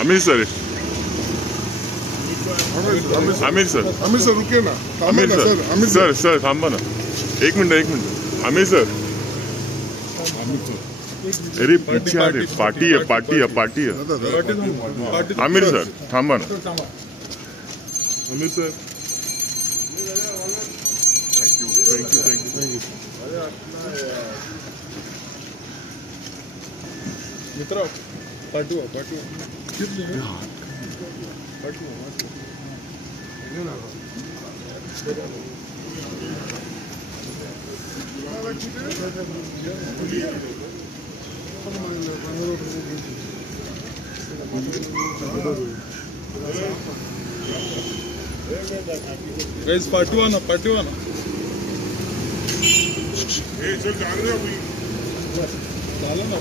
Aamir sir रुके ना. Sir थांबा ना. एक मिनिट आमिर सर. अरे पीछे आ रे. पार्टी है. आमिर सर थांबा ना. Aamir sir thank you. मित्र पाठवा. गाइस पाठवा ना. झालं ना.